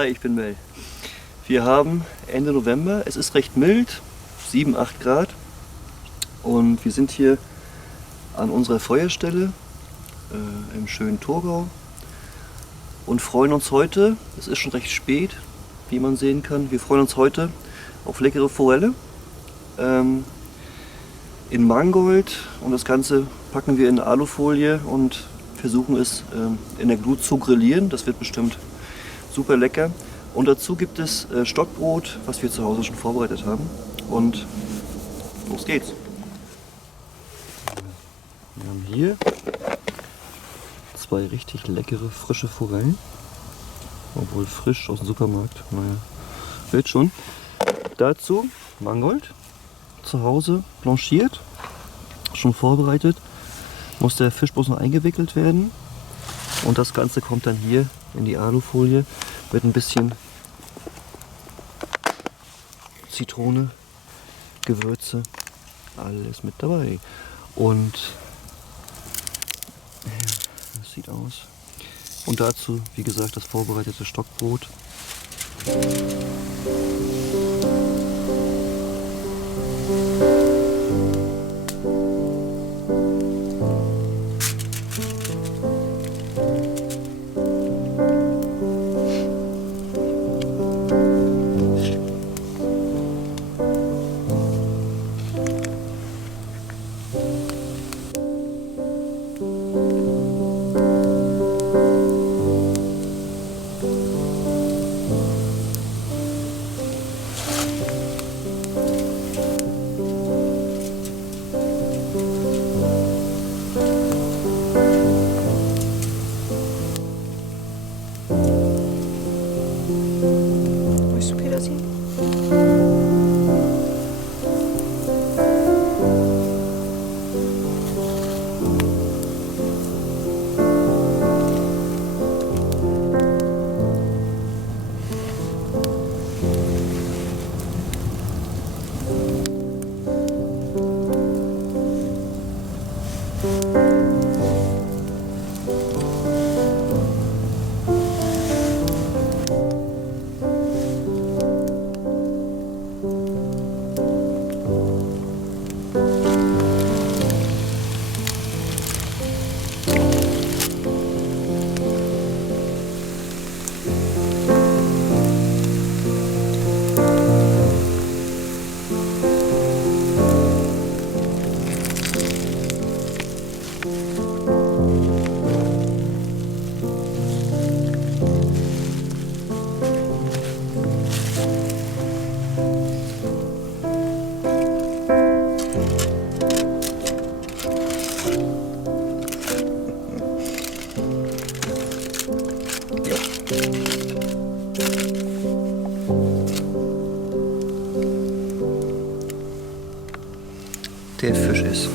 Hi, ich bin Mel. Wir haben Ende November, es ist recht mild, 7, 8 Grad und wir sind hier an unserer Feuerstelle im schönen Thurgau und freuen uns heute, es ist schon recht spät, wie man sehen kann, wir freuen uns heute auf leckere Forelle in Mangold und das Ganze packen wir in Alufolie und versuchen es in der Glut zu grillieren. Das wird bestimmt super lecker. Und dazu gibt es Stockbrot, was wir zu Hause schon vorbereitet haben. Und los geht's. Wir haben hier 2 richtig leckere frische Forellen. Obwohl frisch aus dem Supermarkt. Naja, wird schon. Dazu Mangold. Zu Hause blanchiert. Schon vorbereitet. Muss der Fisch bloß noch eingewickelt werden. Und das Ganze kommt dann hier in die Alufolie mit ein bisschen Zitrone, Gewürze, alles mit dabei. Und ja, das sieht aus. Und dazu, wie gesagt, das vorbereitete Stockbrot. Willst du Petersilien? Der Fisch ist